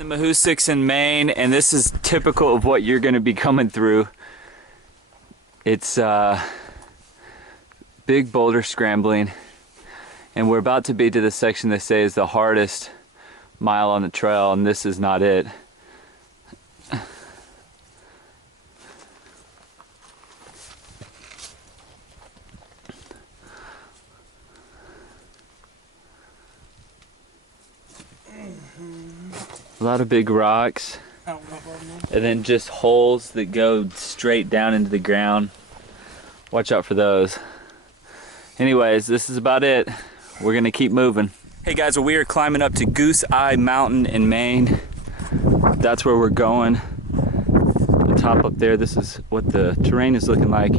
The Mahusics in Maine, and this is typical of what you're going to be coming through. It's big boulder scrambling, and we're about to be to the section they say is the hardest mile on the trail, and this is not it. A lot of big rocks, and then just holes that go straight down into the ground. Watch out for those. Anyways, this is about it. We're gonna keep moving. Hey guys, well, we are climbing up to Goose Mountain in Maine. That's where we're going. The top up there, this is what the terrain is looking like.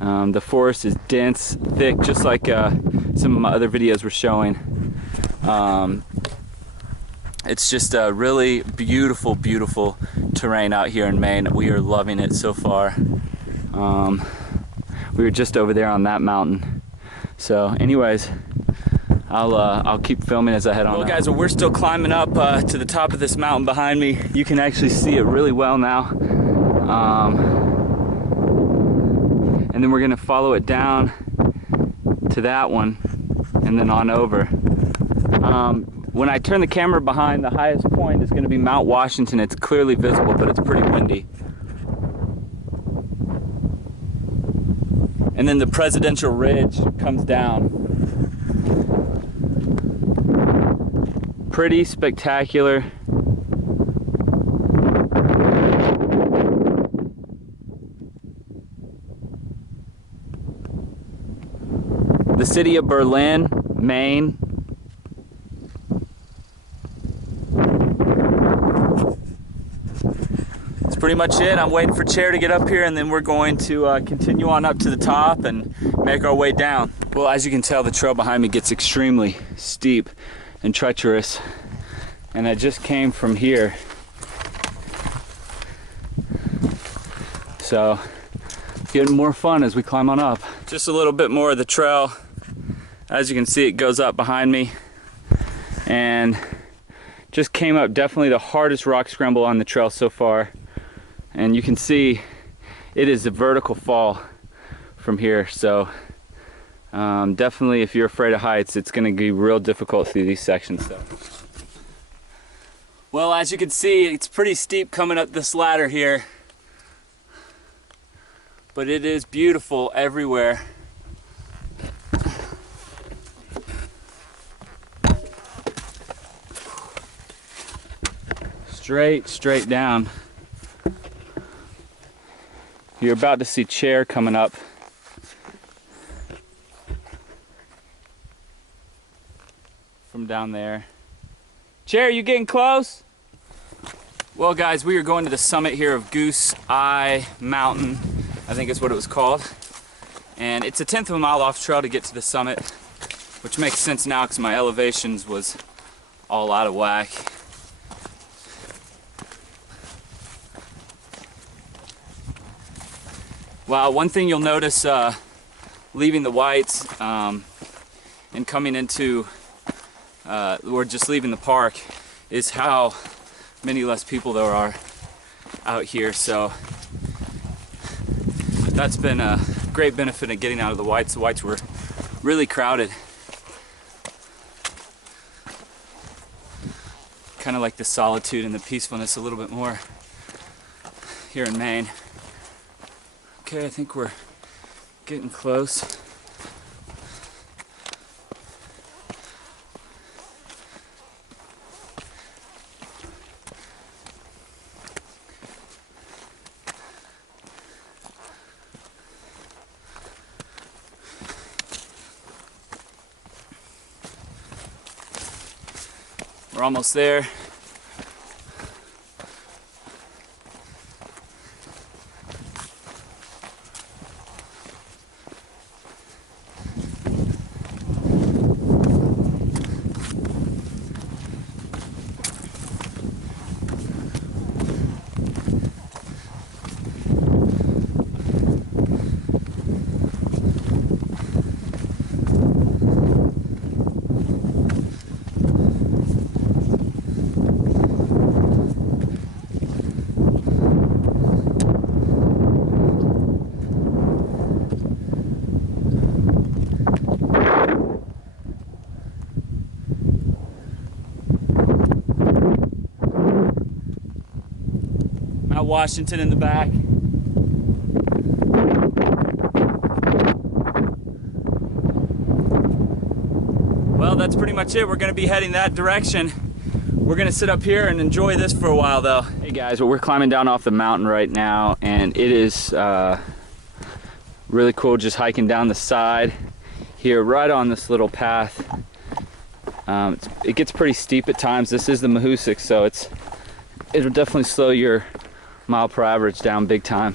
The forest is dense, thick, just like some of my other videos were showing. It's just a really beautiful, beautiful terrain out here in Maine. We are loving it so far. We were just over there on that mountain. So anyways, I'll keep filming as I head on. Well guys, we're still climbing up to the top of this mountain behind me. You can actually see it really well now. And then we're gonna follow it down to that one and then on over. When I turn the camera behind, the highest point is going to be Mount Washington. It's clearly visible, but it's pretty windy. And then the Presidential Ridge comes down. Pretty spectacular. The city of Berlin, Maine. Pretty much it. I'm waiting for Chair to get up here, and then we're going to continue on up to the top and make our way down. Well, as you can tell, the trail behind me gets extremely steep and treacherous, and I just came from here, so getting more fun as we climb on up. Just a little bit more of the trail. As you can see, it goes up behind me, and just came up definitely the hardest rock scramble on the trail so far. And you can see it is a vertical fall from here, so definitely if you're afraid of heights, it's going to be real difficult through these sections. So. Well, as you can see, it's pretty steep coming up this ladder here, but it is beautiful everywhere. Straight down. You're about to see Chair coming up. From down there. Chair, you getting close? Well guys, we are going to the summit here of Goose Mountain, I think is what it was called. And it's a 1/10 of a mile off trail to get to the summit, which makes sense now because my elevations was all out of whack. Wow, one thing you'll notice leaving the Whites and coming into, or just leaving the park, is how many less people there are out here. So that's been a great benefit of getting out of the Whites. The Whites were really crowded. Kind of like the solitude and the peacefulness a little bit more here in Maine. Okay, I think we're getting close. We're almost there. Washington in the back. Well, that's pretty much it. We're gonna be heading that direction. We're gonna sit up here and enjoy this for a while though. Hey guys, well, we're climbing down off the mountain right now, and it is really cool just hiking down the side here right on this little path. It gets pretty steep at times. This is the Mahusics, so it'll definitely slow your mile per average down big time.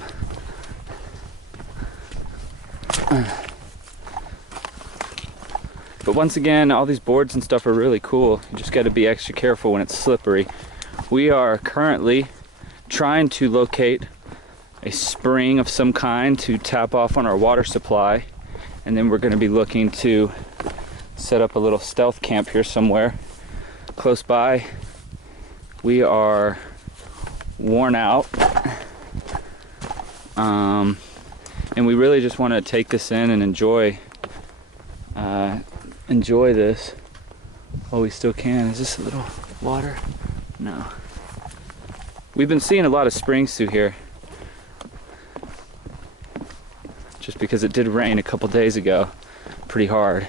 But once again, all these boards and stuff are really cool. You just got to be extra careful when it's slippery. We are currently trying to locate a spring of some kind to tap off on our water supply, and then we're going to be looking to set up a little stealth camp here somewhere close by. We are worn out, and we really just want to take this in and enjoy this while we still can. Is this a little water? No. We've been seeing a lot of springs through here just because it did rain a couple days ago pretty hard.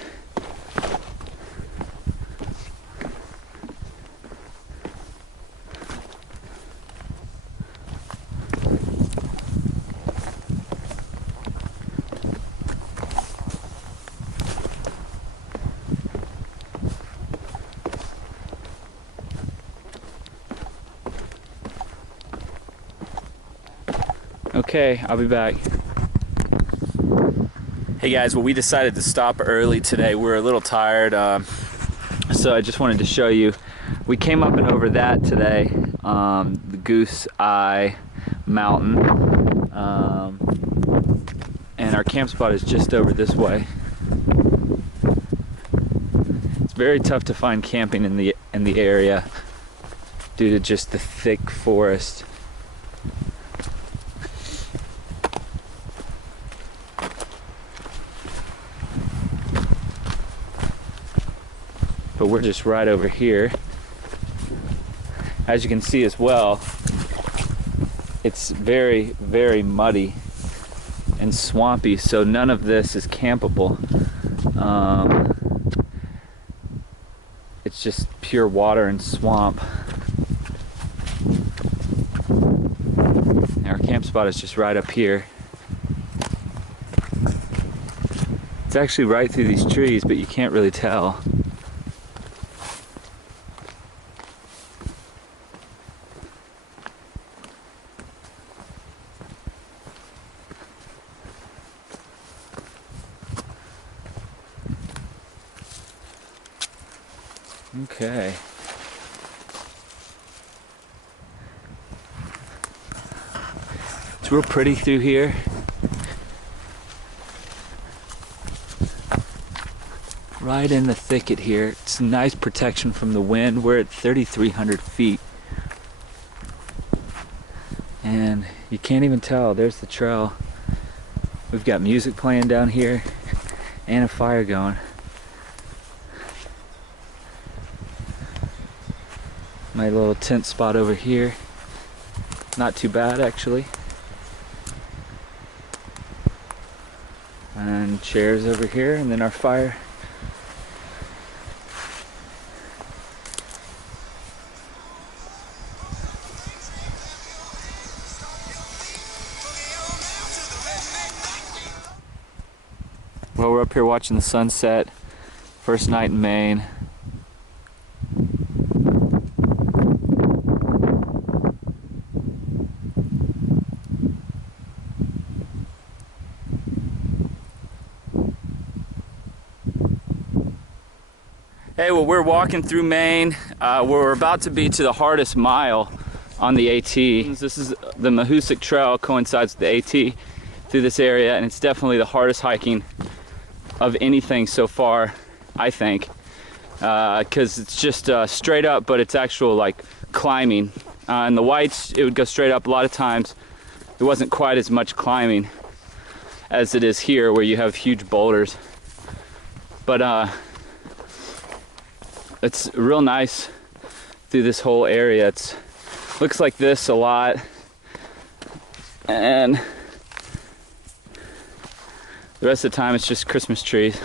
Okay, I'll be back. Hey guys, well, we decided to stop early today. We're a little tired, so I just wanted to show you. We came up and over that today, the Goose Eye Mountain, and our camp spot is just over this way. It's very tough to find camping in the area due to just the thick forest. But we're just right over here. As you can see as well, it's very, very muddy and swampy, so none of this is campable. It's just pure water and swamp. And our camp spot is just right up here. It's actually right through these trees, but you can't really tell. Okay. It's real pretty through here. Right in the thicket here. It's nice protection from the wind. We're at 3,300 feet. And you can't even tell. There's the trail. We've got music playing down here and a fire going. My little tent spot over here. Not too bad actually. And chairs over here, and then our fire. Well, we're up here watching the sunset. First night in Maine. Hey, well, we're walking through Maine. We're about to be to the hardest mile on the AT. This is the Mahusic Trail, coincides with the AT through this area, and it's definitely the hardest hiking of anything so far, I think, because it's just straight up, but it's actual like climbing. In the whites, it would go straight up. A lot of times, it wasn't quite as much climbing as it is here, where you have huge boulders. But it's real nice through this whole area. It's looks like this a lot. And the rest of the time it's just Christmas trees.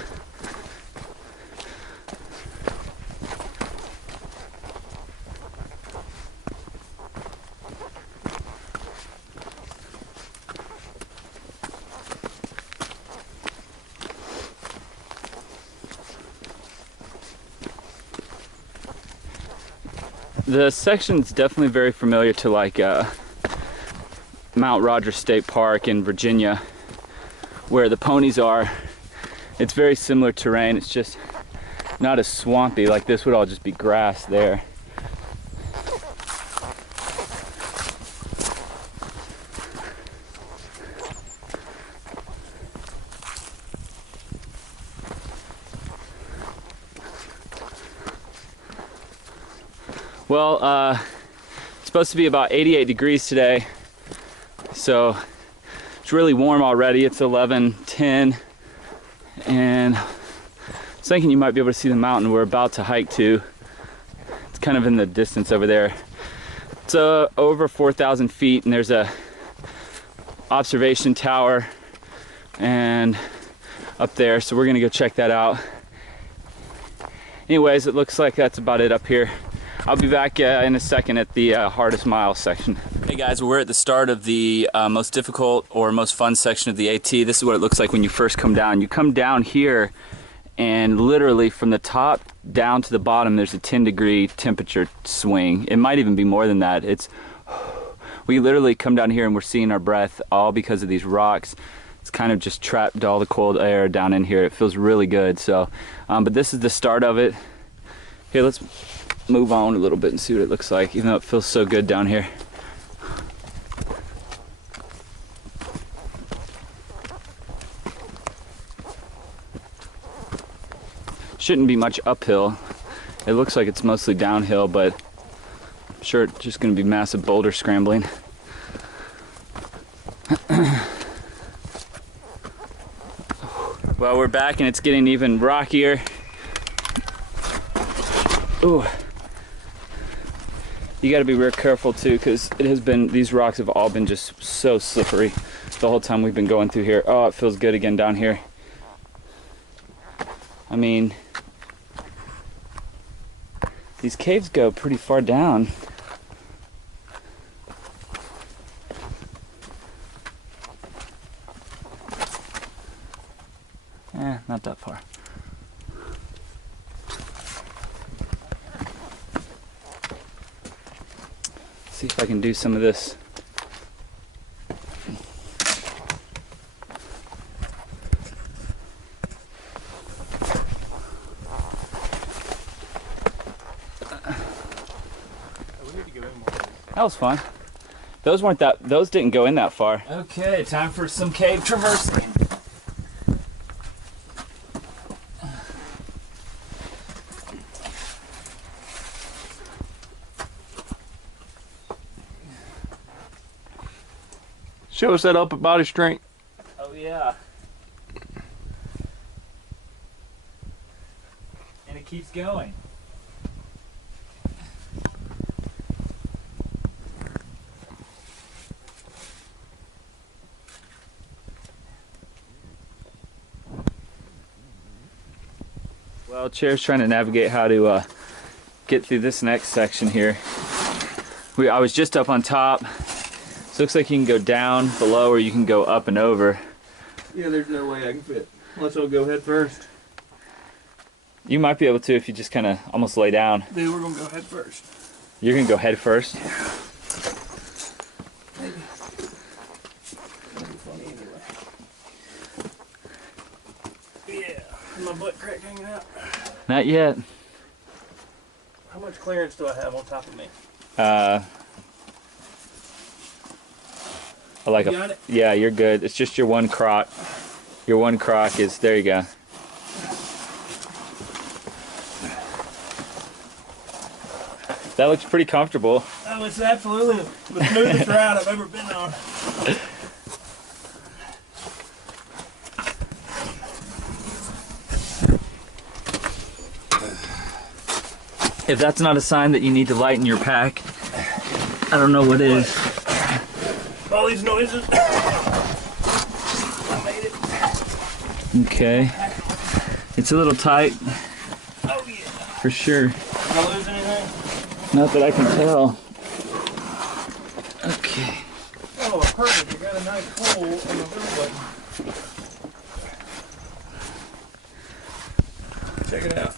The section's definitely very familiar to like Mount Rogers State Park in Virginia, where the ponies are. It's very similar terrain. It's just not as swampy. Like this would all just be grass there. Well, it's supposed to be about 88 degrees today, so it's really warm already. It's 11:10, and I was thinking you might be able to see the mountain we're about to hike to. It's kind of in the distance over there. It's over 4,000 feet, and there's a observation tower and up there, so we're gonna go check that out. Anyways, it looks like that's about it up here. I'll be back in a second at the hardest mile section. Hey guys, we're at the start of the most difficult or most fun section of the AT. This is what it looks like when you first come down. You come down here and literally from the top down to the bottom there's a 10-degree temperature swing. It might even be more than that. We literally come down here and we're seeing our breath all because of these rocks. It's kind of just trapped all the cold air down in here. It feels really good. So, but this is the start of it. Here, let's move on a little bit and see what it looks like, even though it feels so good down here. Shouldn't be much uphill. It looks like it's mostly downhill, but I'm sure it's just going to be massive boulder scrambling. Well, we're back and it's getting even rockier. Ooh. You got to be real careful too, because it has been, these rocks have all been just so slippery the whole time we've been going through here. Oh, it feels good again down here. I mean, these caves go pretty far down. Not that far. See if I can do some of this. That was fun. Those didn't go in that far. Okay, time for some cave traversing. Show us that upper body strength. Oh yeah. And it keeps going. Well, Chair's trying to navigate how to get through this next section here. I was just up on top. So it looks like you can go down, below, or you can go up and over. Yeah, there's no way I can fit. Unless I'll go head first. You might be able to if you just kind of almost lay down. Dude, we're going to go head first. You're going to go head first? Yeah. Maybe. That'd be funny anyway. Yeah. Is my butt crack hanging out? Not yet. How much clearance do I have on top of me? Like yeah, you're good. It's just your one crock. Your one crock is, there you go. That looks pretty comfortable. Oh, it's absolutely the smoothest ride I've ever been on. If that's not a sign that you need to lighten your pack, I don't know what is. all these noises. I made it. Okay. It's a little tight. Oh yeah. For sure. Did I lose anything? Not that I can tell. Okay. Oh, perfect. You got a nice hole in the boot button. Check it out.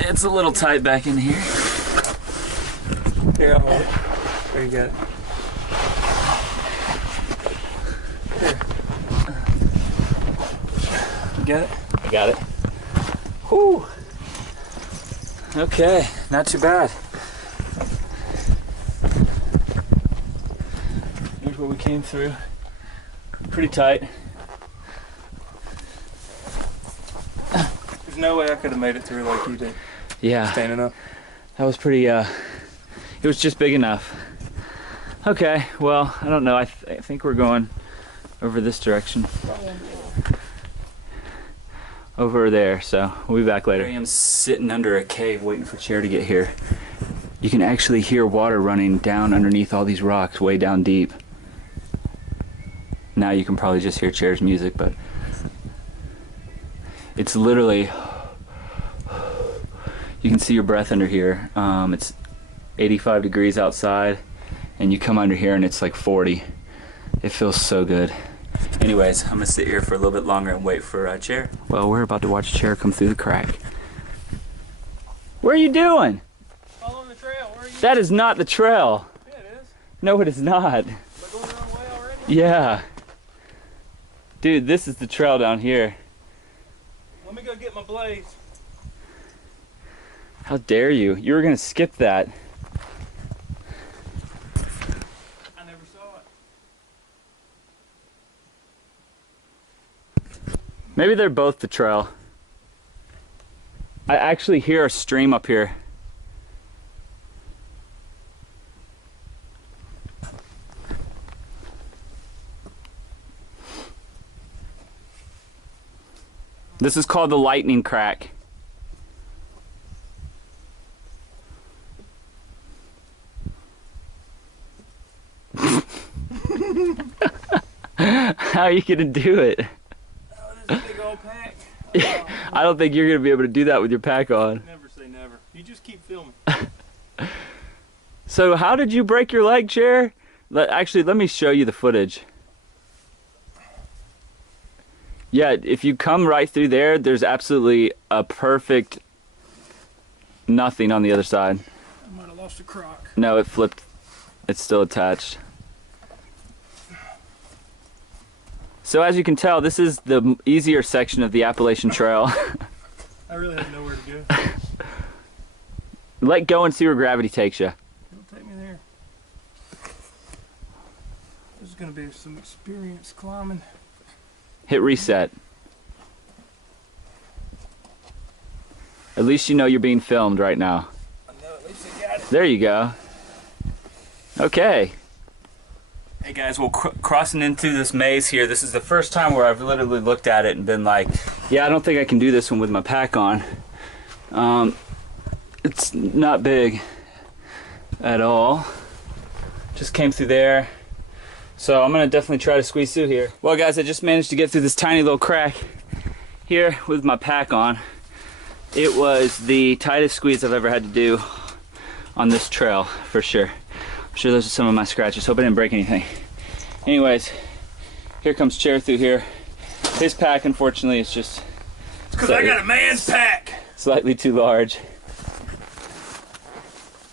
It's a little tight back in here. Here, I'll hold it. There you got it. Here. You got it? I got it. Whew. Okay, not too bad. Here's what we came through. Pretty tight. There's no way I could have made it through like you did. Yeah. Standing up. That was pretty, it was just big enough. Okay, well, I don't know. I think we're going over this direction. Over there, so we'll be back later. I am sitting under a cave waiting for Chair to get here. You can actually hear water running down underneath all these rocks way down deep. Now you can probably just hear Chair's music, but it's literally, you can see your breath under here. It's 85 degrees outside and you come under here and it's like 40. It feels so good. Anyways, I'm gonna sit here for a little bit longer and wait for Chair. Well, we're about to watch Chair come through the crack. What are you doing? Following the trail. Where are you? That is not the trail. Yeah, it is. No, it is not. Am I going the wrong way already? Yeah. Dude, this is the trail down here. Let me go get my blades. How dare you? You were gonna skip that. I never saw it. Maybe they're both the trail. I actually hear a stream up here. This is called the lightning crack. How are you gonna do it? Oh, this is a big old pack. I don't think you're gonna be able to do that with your pack on. Never say never. You just keep filming. So how did you break your leg, Chair? Actually, let me show you the footage. Yeah, if you come right through there, there's absolutely a perfect nothing on the other side. I might have lost a crock. No, it flipped. It's still attached. So as you can tell, this is the easier section of the Appalachian Trail. I really have nowhere to go. Let go and see where gravity takes you. Don't take me there. This is going to be some experience climbing. Hit reset. At least you know you're being filmed right now. I know, at least I got it. There you go. Okay. Hey guys, well, crossing into this maze here, this is the first time where I've literally looked at it and been like, yeah, I don't think I can do this one with my pack on. It's not big at all. Just came through there. So I'm gonna definitely try to squeeze through here. Well guys, I just managed to get through this tiny little crack here with my pack on. It was the tightest squeeze I've ever had to do on this trail, for sure. I'm sure those are some of my scratches. Hope I didn't break anything. Anyways, here comes Chair through here. His pack, unfortunately, is just... It's because I got a man's pack! Slightly too large.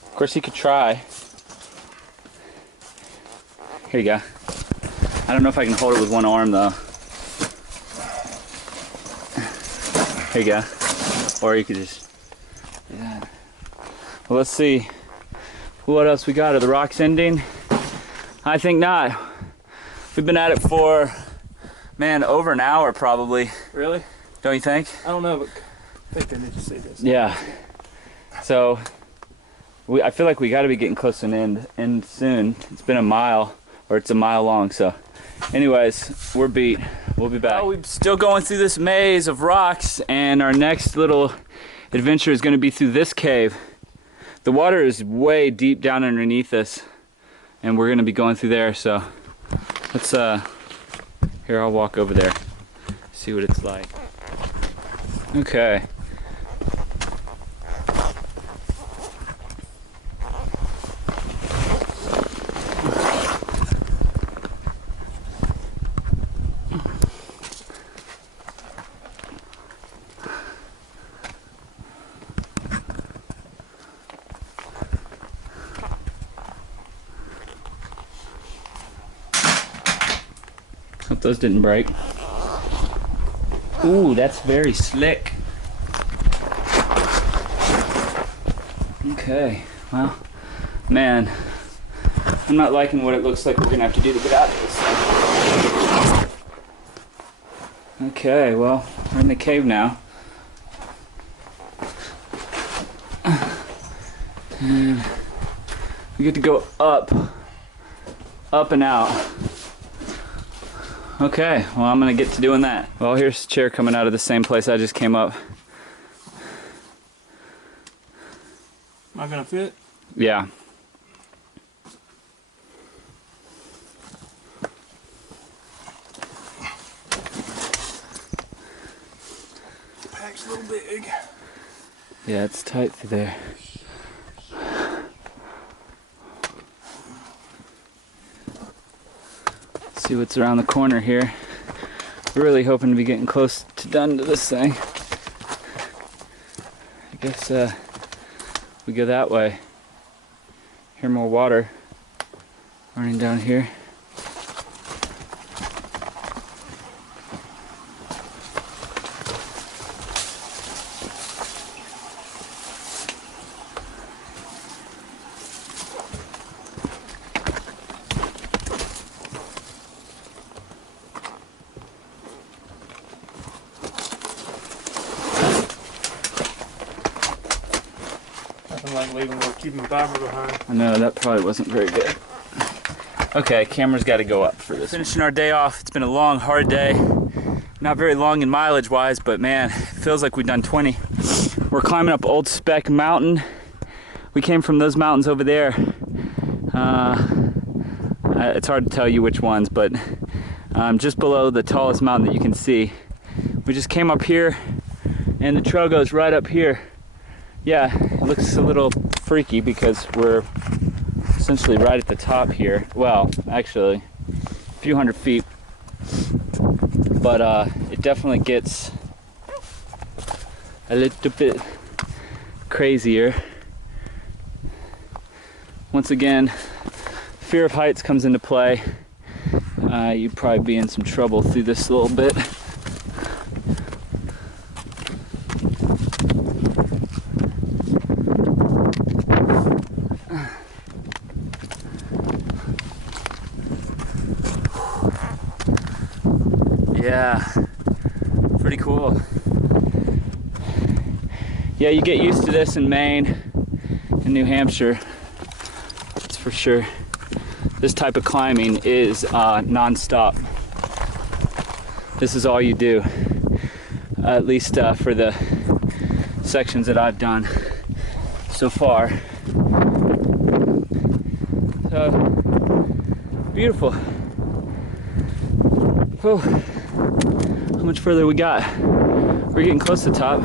Of course, he could try. Here you go. I don't know if I can hold it with one arm though. Here you go. Or you could just do that. Well, let's see what else we got. Are the rocks ending? I think not. We've been at it for, man, over an hour probably. Really? Don't you think? I don't know, but I think they need to see this. Yeah. So I feel like we got to be getting close to an end soon. It's been a mile, or it's a mile long. So anyways, we're beat. We'll be back. Well, we're still going through this maze of rocks, and our next little adventure is going to be through this cave. The water is way deep down underneath us, and we're going to be going through there. So let's here, I'll walk over there, see what it's like. Okay. Hope those didn't break. Ooh, that's very slick. Okay, well, man, I'm not liking what it looks like we're gonna have to do to get out of this thing. Okay, well, we're in the cave now. And we get to go up and out. Okay, well, I'm gonna get to doing that. Well, here's a chair coming out of the same place I just came up. Am I gonna fit? Yeah. Pack's a little big. Yeah, it's tight through there. See what's around the corner here. We're really hoping to be getting close to done to this thing. I guess we go that way. Hear more water running down here. Like keeping fiber behind. I know, that probably wasn't very good. Okay, camera's got to go up for this. Finishing our day off. It's been a long, hard day. Not very long in mileage wise, but man, it feels like we've done 20. We're climbing up Old Speck Mountain. We came from those mountains over there. It's hard to tell you which ones, but just below the tallest mountain that you can see. We just came up here, and the trail goes right up here. Yeah, it looks a little freaky because we're essentially right at the top here. Well, actually, a few hundred feet. But it definitely gets a little bit crazier. Once again, fear of heights comes into play. You'd probably be in some trouble through this a little bit. Yeah, pretty cool. Yeah, you get used to this in Maine and New Hampshire, that's for sure. This type of climbing is non-stop. This is all you do, at least for the sections that I've done so far. So, beautiful. Oh. How much further we got? We're getting close to the top.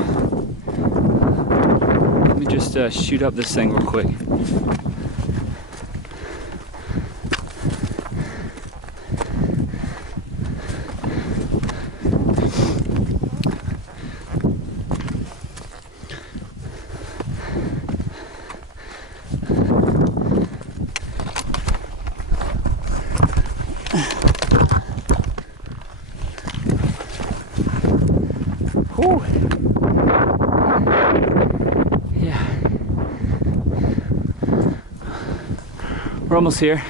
Let me just shoot up this thing real quick. Whew. Yeah. We're almost here.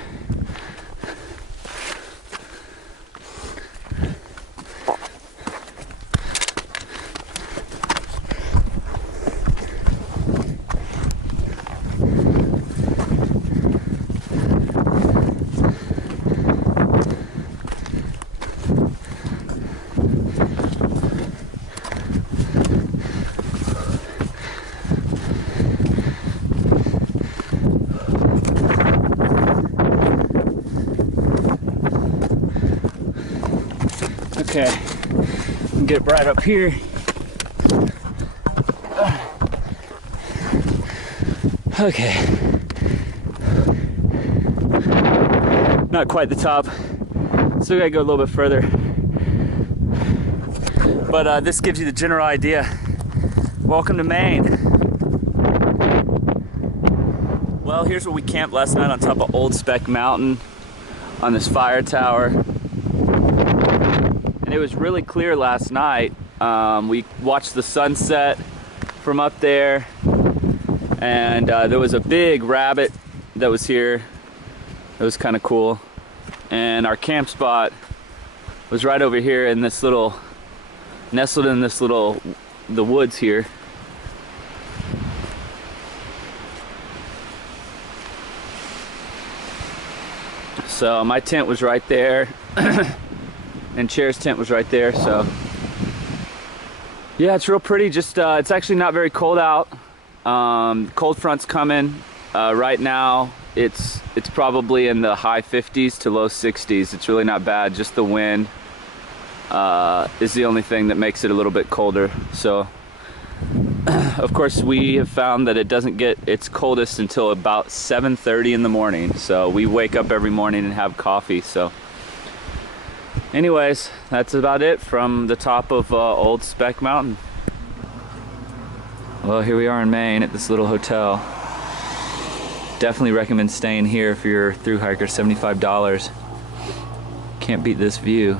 Okay, get right up here. Okay. Not quite the top. Still gotta go a little bit further. But this gives you the general idea. Welcome to Maine. Well, here's where we camped last night, on top of Old Speck Mountain on this fire tower. And it was really clear last night. We watched the sunset from up there, and there was a big rabbit that was here. It was kind of cool. And our camp spot was right over here in this little, nestled in this little, the woods here. So my tent was right there, and Chair's tent was right there. So yeah, it's real pretty. Just it's actually not very cold out. Cold front's coming. Right now it's probably in the high 50s to low 60s. It's really not bad. Just the wind is the only thing that makes it a little bit colder. So of course we have found that it doesn't get its coldest until about 7:30 in the morning. So we wake up every morning and have coffee. So anyways, that's about it from the top of Old Speck Mountain. Well, here we are in Maine at this little hotel. Definitely recommend staying here if you're a thru hiker. $75. Can't beat this view.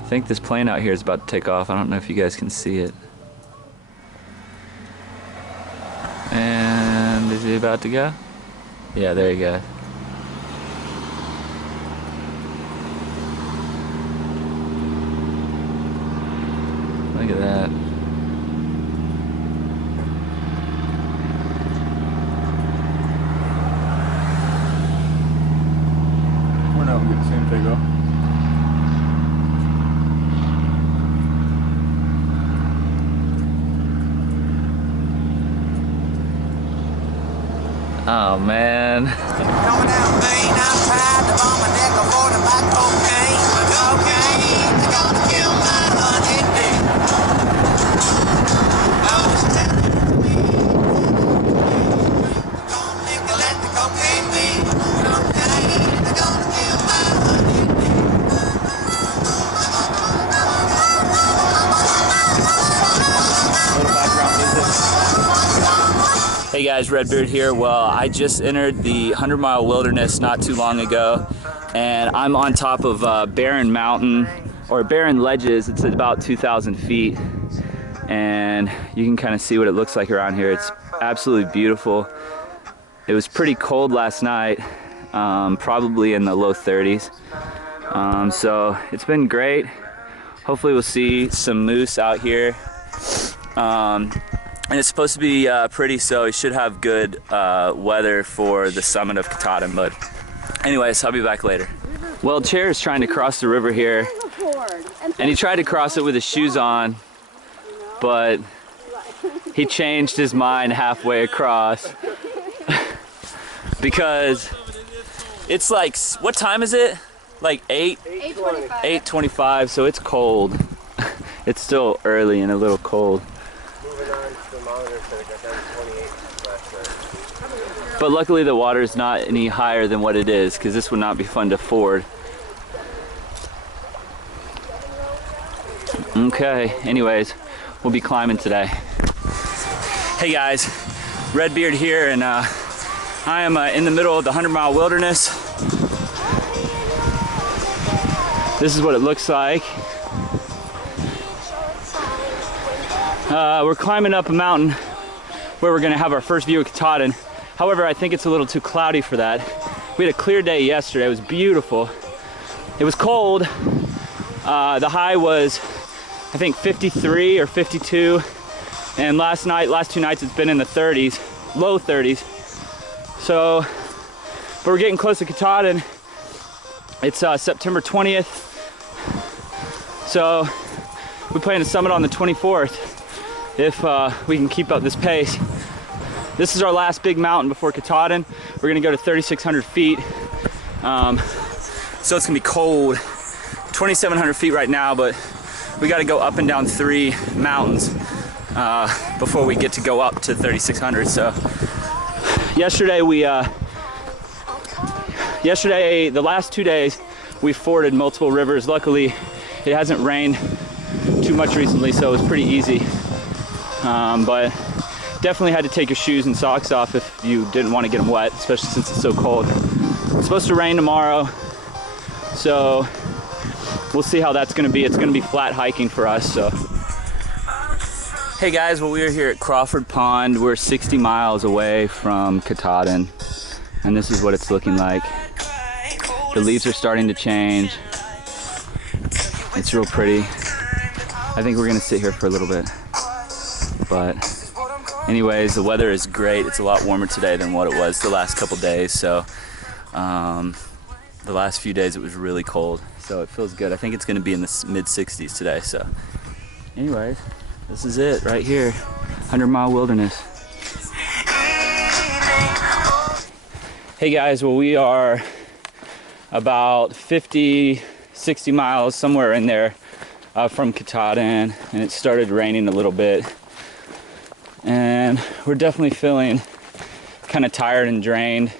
I think this plane out here is about to take off. I don't know if you guys can see it. And is he about to go? Yeah, there you go. Look at that. We're not going to see him take off. Oh man. Coming out Maine, I'm tired to bomb my neck for the black cocaine. Cocaine, they're gonna kill my honeybee. I was telling me, don't think I let the cocaine be. Cocaine, they're gonna kill my honeybee. Little background music. Hey guys, Redbeard here. Well, I just entered the 100-mile wilderness not too long ago, and I'm on top of Barren Mountain, or Barren Ledges. It's at about 2,000 feet, and you can kind of see what it looks like around here. It's absolutely beautiful. It was pretty cold last night, probably in the low 30s. So it's been great. Hopefully we'll see some moose out here. And it's supposed to be pretty, so we should have good weather for the summit of Katahdin. But anyways, I'll be back later. Well, Chair is trying to cross the river here, and he tried to cross it with his shoes on, but he changed his mind halfway across because it's like, what time is it? Like 8:25. 8:25, so it's cold. It's still early and a little cold. But luckily the water is not any higher than what it is, because this would not be fun to ford. Okay, anyways, we'll be climbing today. Hey guys, Redbeard here, and I am in the middle of the 100-mile wilderness. This is what it looks like. We're climbing up a mountain where we're gonna have our first view of Katahdin. However, I think it's a little too cloudy for that. We had a clear day yesterday. It was beautiful. It was cold. The high was, I think, 53 or 52. And last two nights, it's been in the 30s, low 30s. So, but we're getting close to Katahdin. It's September 20th. So, we plan to summit on the 24th if we can keep up this pace. This is our last big mountain before Katahdin. We're gonna go to 3,600 feet. So it's gonna be cold. 2,700 feet right now, but we got to go up and down 3 mountains before we get to go up to 3,600. So yesterday the last 2 days, we forded multiple rivers. Luckily, it hasn't rained too much recently, so it was pretty easy. But definitely had to take your shoes and socks off if you didn't want to get them wet, especially since it's so cold. It's supposed to rain tomorrow, so we'll see how that's going to be. It's going to be flat hiking for us. So, hey guys, well, we are here at Crawford Pond. We're 60 miles away from Katahdin, and this is what it's looking like. The leaves are starting to change. It's real pretty. I think we're gonna sit here for a little bit. But anyways, the weather is great. It's a lot warmer today than what it was the last couple days. So the last few days it was really cold. So it feels good. I think it's gonna be in the mid 60s today. So anyways, this is it right here. 100-mile wilderness. Hey guys, well, we are about 50, 60 miles, somewhere in there from Katahdin, and it started raining a little bit. And we're definitely feeling kind of tired and drained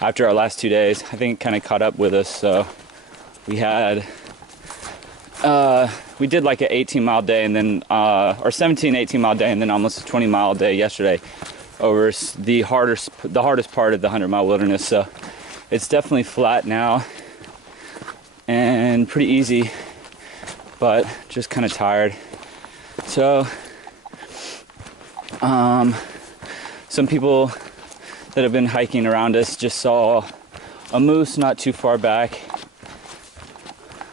after our last 2 days. I think it kind of caught up with us. So we had, we did like an 18-mile day, and then, or 17, 18-mile day, and then almost a 20-mile day yesterday over the hardest part of the 100-mile wilderness. So it's definitely flat now and pretty easy, but just kind of tired. So some people that have been hiking around us just saw a moose not too far back.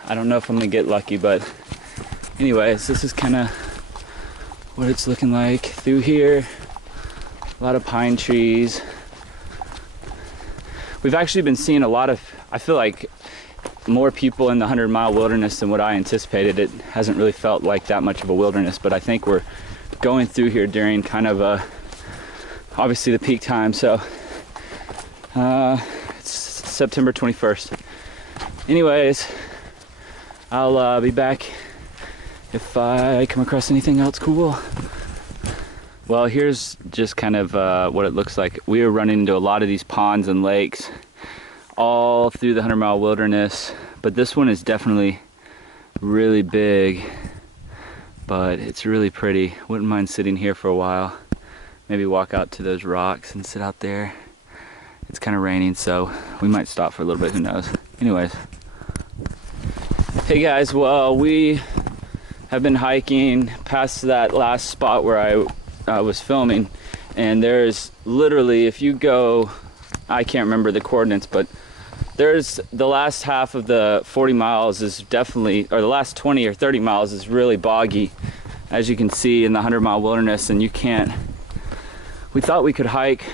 I don't know if I'm gonna get lucky, but anyways, this is kind of what it's looking like through here. A lot of pine trees. We've actually been seeing a lot of, I feel like, more people in the 100-mile wilderness than what I anticipated. It hasn't really felt like that much of a wilderness, but I think we're going through here during kind of obviously the peak time. So it's September 21st. Anyways, I'll be back if I come across anything else cool. Well, here's just kind of what it looks like. We are running into a lot of these ponds and lakes all through the 100-mile wilderness, but this one is definitely really big, but it's really pretty. Wouldn't mind sitting here for a while. Maybe walk out to those rocks and sit out there. It's kind of raining, so we might stop for a little bit, who knows. Anyways. Hey guys, well, we have been hiking past that last spot where I was filming, and there's literally, if you go, I can't remember the coordinates, but there's the last half of the 40 miles is definitely, or the last 20 or 30 miles is really boggy, as you can see in the 100-mile wilderness, and you can't, we thought we could hike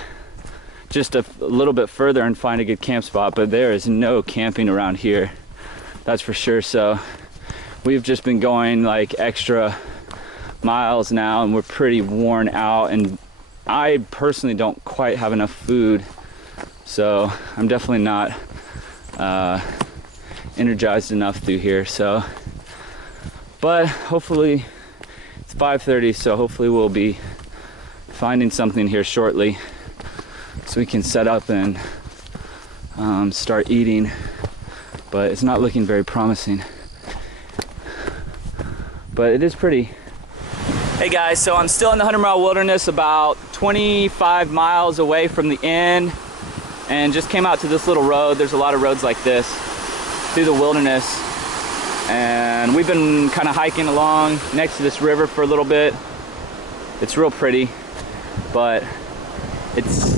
just a little bit further and find a good camp spot, but there is no camping around here, that's for sure. So we've just been going like extra miles now, and we're pretty worn out, and I personally don't quite have enough food, so I'm definitely not energized enough through here. So, but hopefully it's 5:30, so hopefully we'll be finding something here shortly so we can set up and start eating, but it's not looking very promising, but it is pretty. Hey guys, so I'm still in the 100-mile wilderness, about 25 miles away from the end, and just came out to this little road. There's a lot of roads like this through the wilderness, and we've been kind of hiking along next to this river for a little bit. It's real pretty, but it's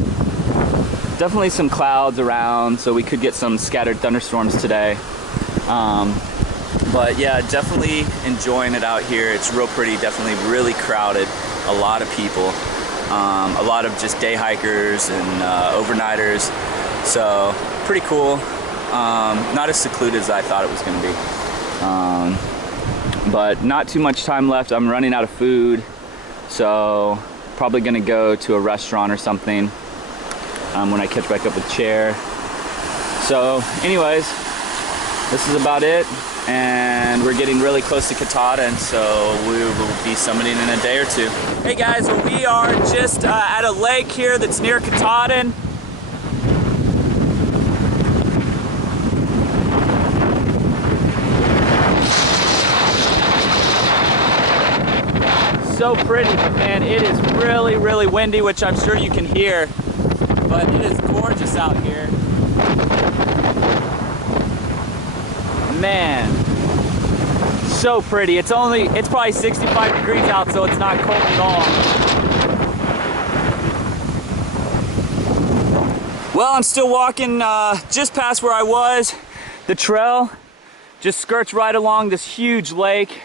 definitely some clouds around, so we could get some scattered thunderstorms today. But yeah, definitely enjoying it out here. It's real pretty, definitely really crowded, a lot of people, a lot of just day hikers and overnighters, so pretty cool. Not as secluded as I thought it was going to be, but not too much time left. I'm running out of food, so probably going to go to a restaurant or something when I catch back up with Chair. So anyways, this is about it, and we're getting really close to Katahdin, so we will be summiting in a day or two. Hey guys, well, we are just at a lake here that's near Katahdin. So pretty, but man, it is really, really windy, which I'm sure you can hear, but it is gorgeous out here. Man, so pretty. It's probably 65 degrees out, so it's not cold at all. Well, I'm still walking just past where I was. The trail just skirts right along this huge lake.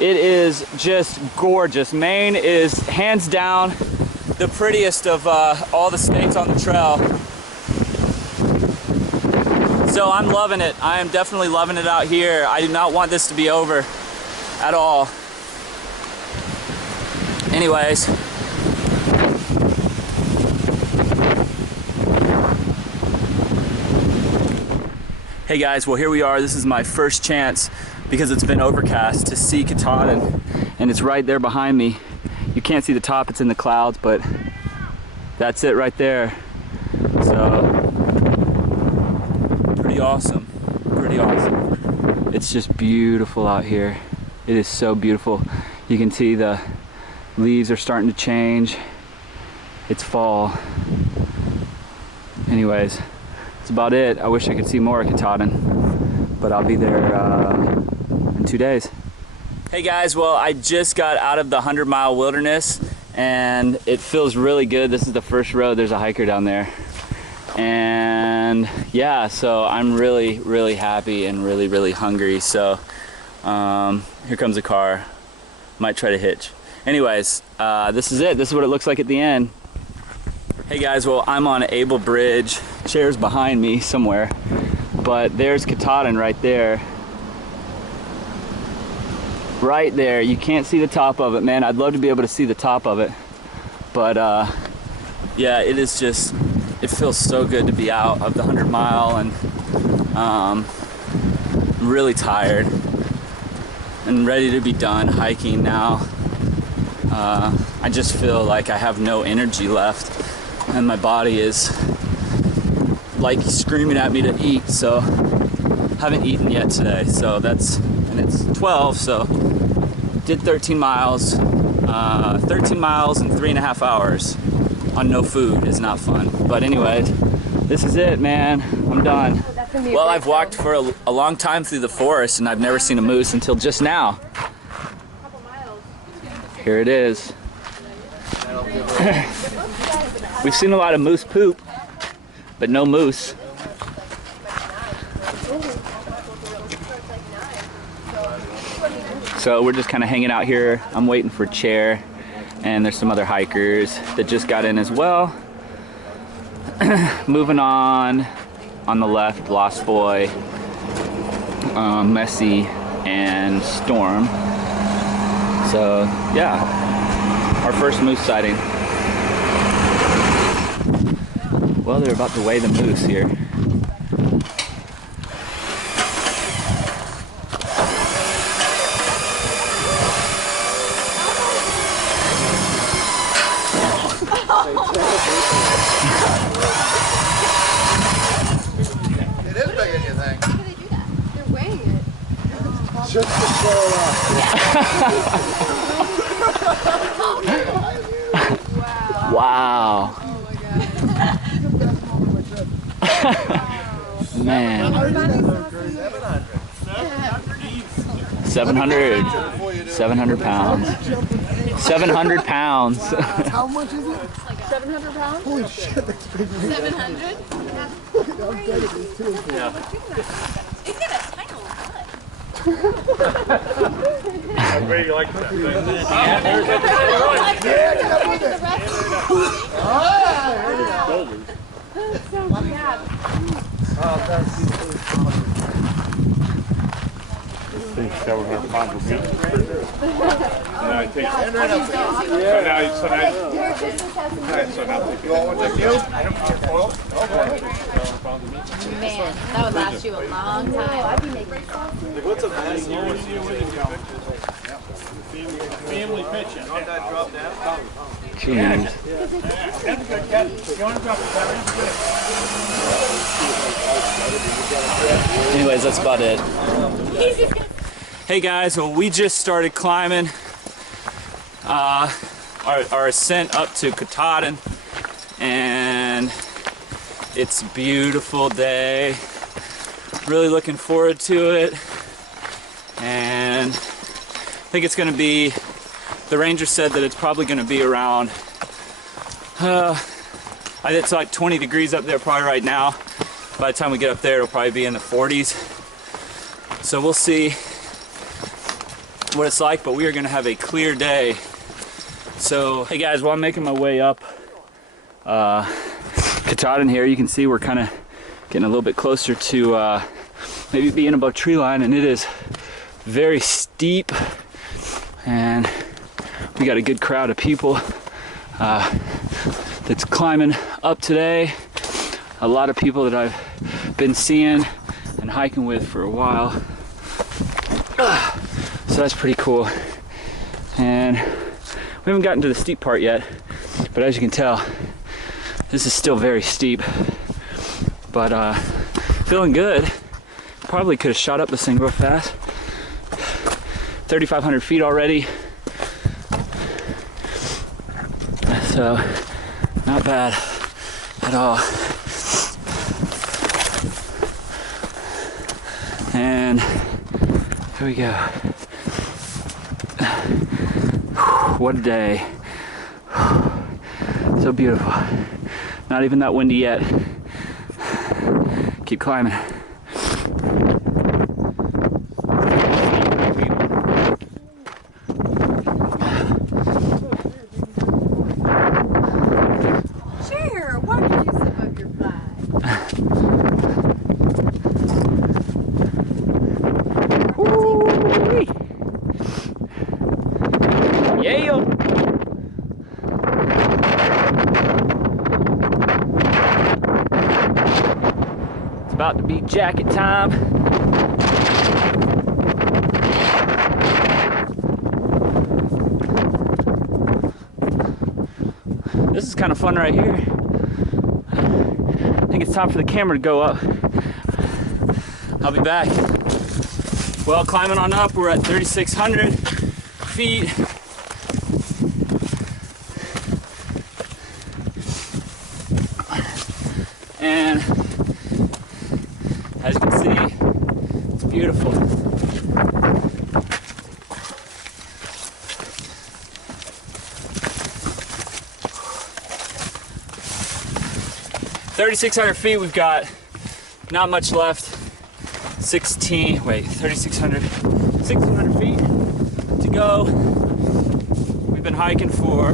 It is just gorgeous. Maine is hands down the prettiest of all the states on the trail. So I'm loving it. I am definitely loving it out here. I do not want this to be over at all. Anyways. Hey guys, well here we are. This is my first chance, because it's been overcast, to see Katahdin, and it's right there behind me. You can't see the top, it's in the clouds, but that's it right there. So, pretty awesome, pretty awesome. It's just beautiful out here. It is so beautiful. You can see the leaves are starting to change. It's fall. Anyways, that's about it. I wish I could see more of Katahdin, but I'll be there in 2 days. Hey guys, well I just got out of the 100-mile wilderness and it feels really good. This is the first road. There's a hiker down there. And yeah, so I'm really, really happy and really, really hungry. So here comes a car. Might try to hitch. Anyways, this is it. This is what it looks like at the end. Hey guys, well I'm on Able Bridge. Chair's behind me somewhere, but there's Katahdin right there. Right there. You can't see the top of it, man. I'd love to be able to see the top of it, but yeah, it is just, it feels so good to be out of the 100-mile, and I'm really tired and ready to be done hiking now. I just feel like I have no energy left, and my body is like screaming at me to eat, so haven't eaten yet today. So that's, and it's 12, so did 13 miles. 13 miles in 3.5 hours on no food is not fun. But anyways, this is it, man. I'm done. Well, I've walked for a long time through the forest, and I've never seen a moose until just now. Here it is. We've seen a lot of moose poop, but no moose. So we're just kind of hanging out here. I'm waiting for Chair, and there's some other hikers that just got in as well. Moving on the left, Lost Boy, Messy, and Storm. So yeah, our first moose sighting. Well, they're about to weigh the moose here. It is bigger than you think. How do they do that? They're weighing it. Just to slow it up. Wow. Wow. Man. 700. 700 pounds. 700 pounds. How much is it? 700 pounds? Holy shit, that's big. 700? Yeah. It's got a tiny little butt. I really like that thing. Yeah, That's so bad. oh, that's That we're gonna find the meat. So now I take it. So now take it. Man, that would last you a long time. What's a best family picture? Jeez. That's good, Ken. You want to drop the battery? Anyways, that's about it. Hey guys, well, we just started climbing our ascent up to Katahdin, and it's a beautiful day. Really looking forward to it, and I think it's gonna be, the ranger said that it's probably gonna be around, it's like 20 degrees up there probably right now. By the time we get up there, it'll probably be in the 40s. So we'll see what it's like, but we are gonna have a clear day. So, hey guys, while I'm making my way up Katahdin here, you can see we're kind of getting a little bit closer to maybe being above tree line, and it is very steep, and we got a good crowd of people that's climbing up today. A lot of people that I've been seeing and hiking with for a while. So that's pretty cool. And we haven't gotten to the steep part yet, but as you can tell, this is still very steep. But feeling good. Probably could have shot up this thing real fast. 3,500 feet already. So not bad at all. And here we go. What a day. So beautiful. Not even that windy yet. Keep climbing. Sure, why did you zip up your flag? Yeah. It's about to be jacket time. This is kind of fun right here. I think it's time for the camera to go up. I'll be back. Well, climbing on up, we're at 3,600 feet. And as you can see, it's beautiful. $3,600 feet, we've got not much left. 1,600 feet to go. We've been hiking for a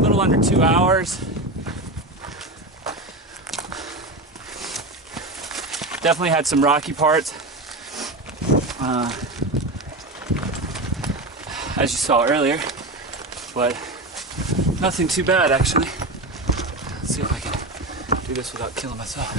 little under 2 hours. Definitely had some rocky parts, as you saw earlier, but nothing too bad actually. Let's see if I can do this without killing myself.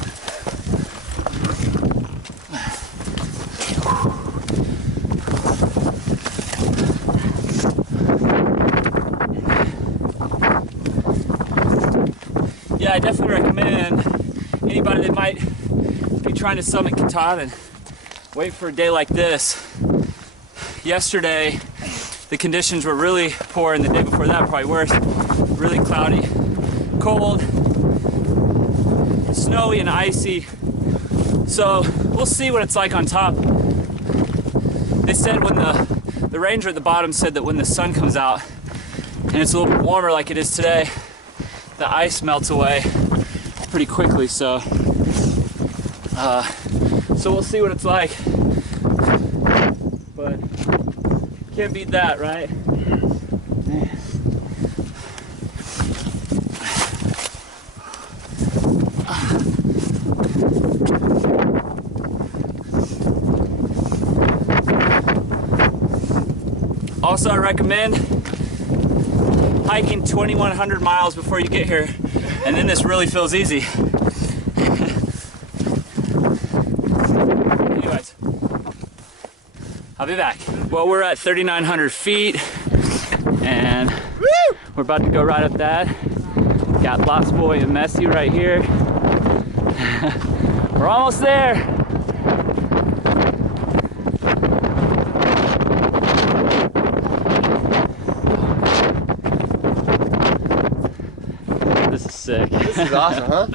Yeah, I definitely recommend anybody that might be trying to summit Katahdin, wait for a day like this. Yesterday, the conditions were really poor, and the day before that, probably worse. Really cloudy, cold, snowy, and icy. So we'll see what it's like on top. They said when the ranger at the bottom said that when the sun comes out and it's a little bit warmer like it is today, the ice melts away pretty quickly. So we'll see what it's like, but can't beat that, right? Man. Also, I recommend hiking 2,100 miles before you get here, and then this really feels easy. Anyways, I'll be back. Well, we're at 3,900 feet, and we're about to go right up that. Got Lost Boy and Messy right here. We're almost there. This is sick. This is awesome, huh?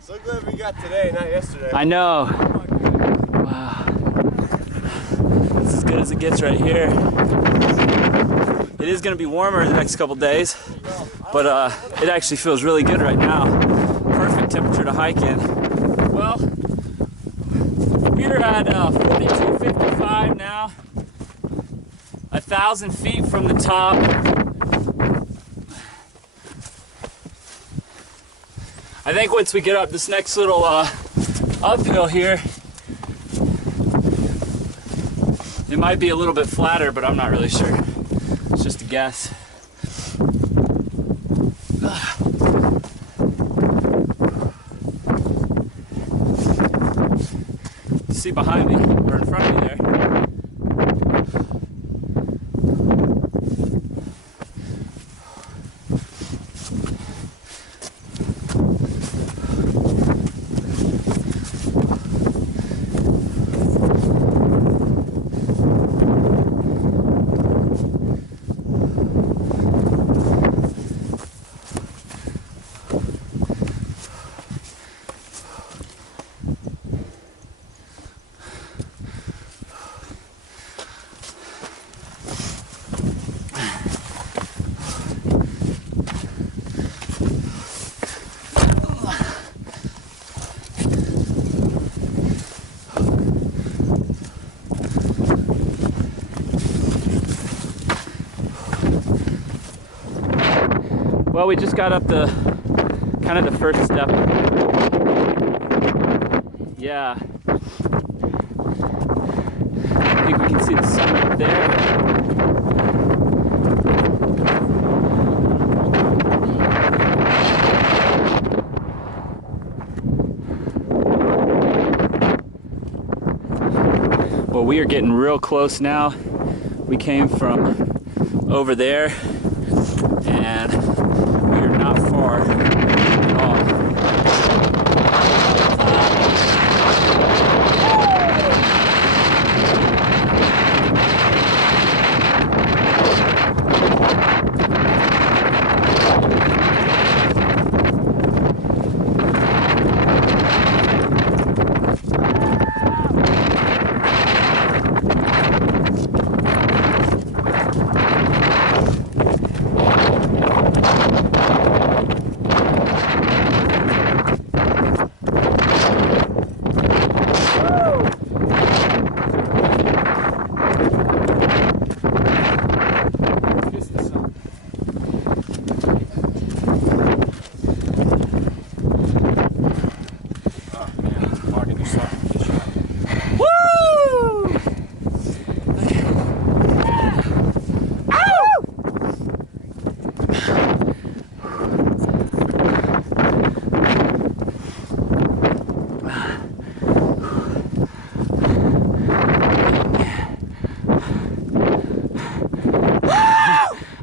So glad we got today, not yesterday. I know. Wow. It's as good as it gets right here. It is going to be warmer the next couple days, but it actually feels really good right now. Perfect temperature to hike in. Well, we're at 42.55 now. 1,000 feet from the top. I think once we get up this next little uphill here, it might be a little bit flatter, but I'm not really sure. It's just a guess. See behind me, or in front of me there. Well, we just got up the kind of the first step. Yeah. I think we can see the summit there. Well, we are getting real close now. We came from over there, and we are not far at all.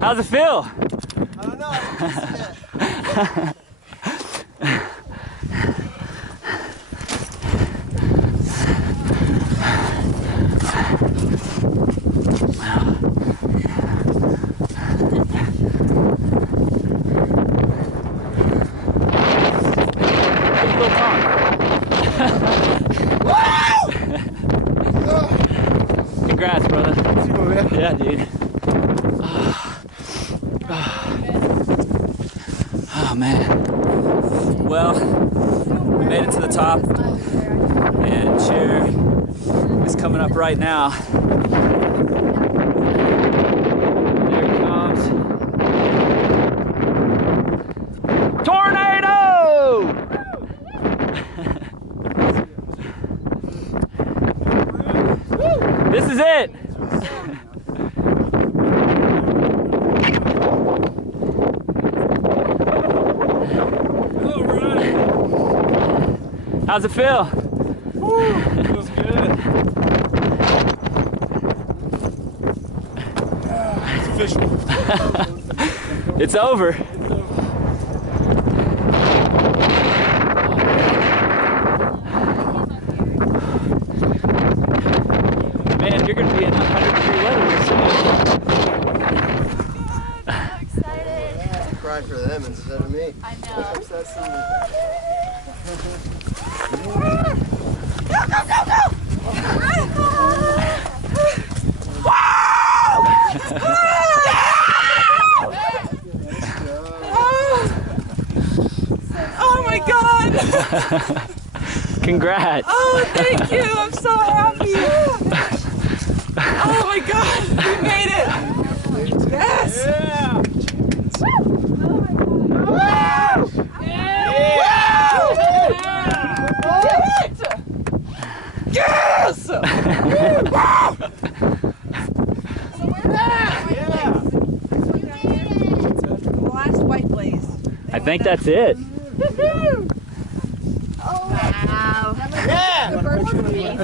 How's it feel? I don't know. I Congrats, brother. Yeah, dude. Oh man. Well, we made it to the top, and chair is coming up right now. There it comes. Tornado! How's it feel? Feels good. It's official. It's over. Man, you're gonna be in 100-degree weather here soon. Cry for them instead of me. I know. Oh my God! Congrats. Oh, thank you. I'm so happy. Oh my God, we made it. Yes. Yeah. Yes. The last white blaze. I think that's it. Wow. Yeah! The birds were amazing.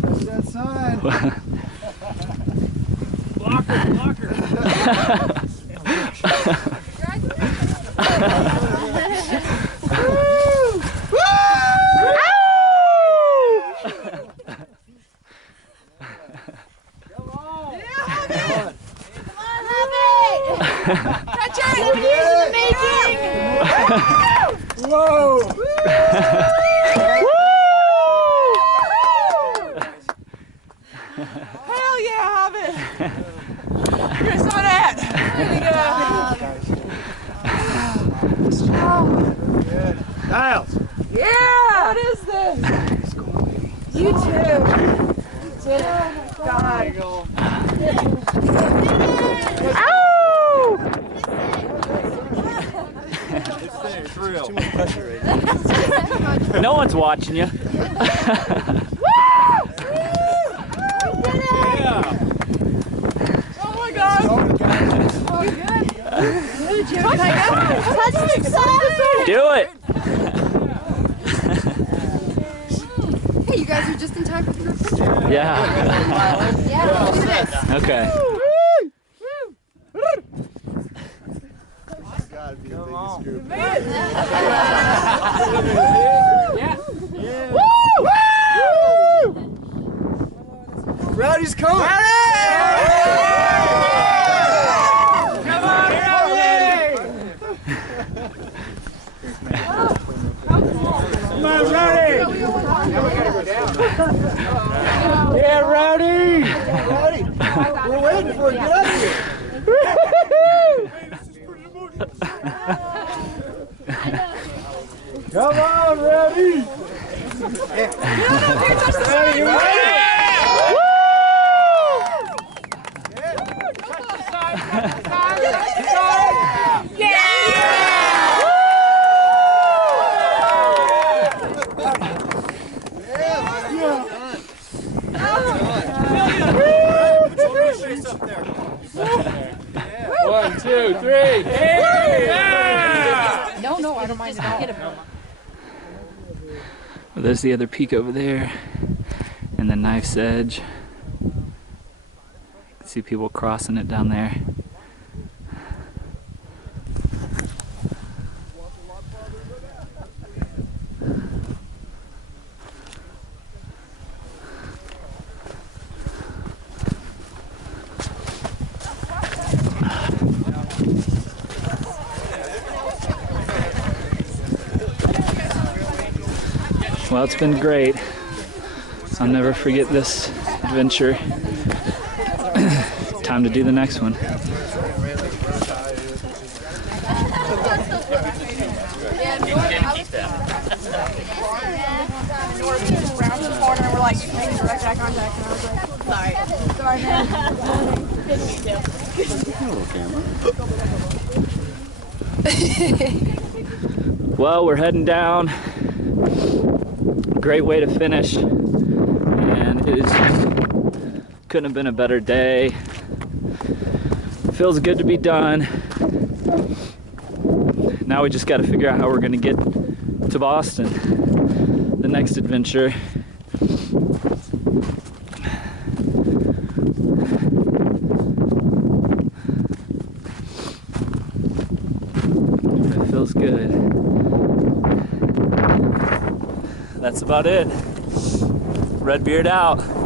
That's that sign. Blocker. Catch it! Amazing! Whoa! Hell yeah, Hobbit. Here's some of that. Niles! Yeah. What is this? You too. God. It's real. Too much pressure right now. No one's watching you. Yeah. Oh my God. Do it. Hey, you guys are just in time for the group picture. Yeah. Yeah, let's do this. Okay. It's gotta be the biggest group. Rowdy's coming! Come on, Rowdy! Come on, Rowdy! Yeah, Rowdy! Rowdy! We're waiting for you. Get up here! Come on, Rowdy! Rowdy, you ready? One, two, three. Yeah! No, I don't mind at all. Well, there's the other peak over there, and the knife's edge. You can see people crossing it down there. Well, it's been great. I'll never forget this adventure. Time to do the next one. Round the corner, and we're like making direct eye contact, and I was like, sorry, man. Well, we're heading down. Great way to finish. And it is just, couldn't have been a better day. Feels good to be done. Now we just got to figure out how we're going to get to Boston. The next adventure. It feels good. That's about it. Redbeard out.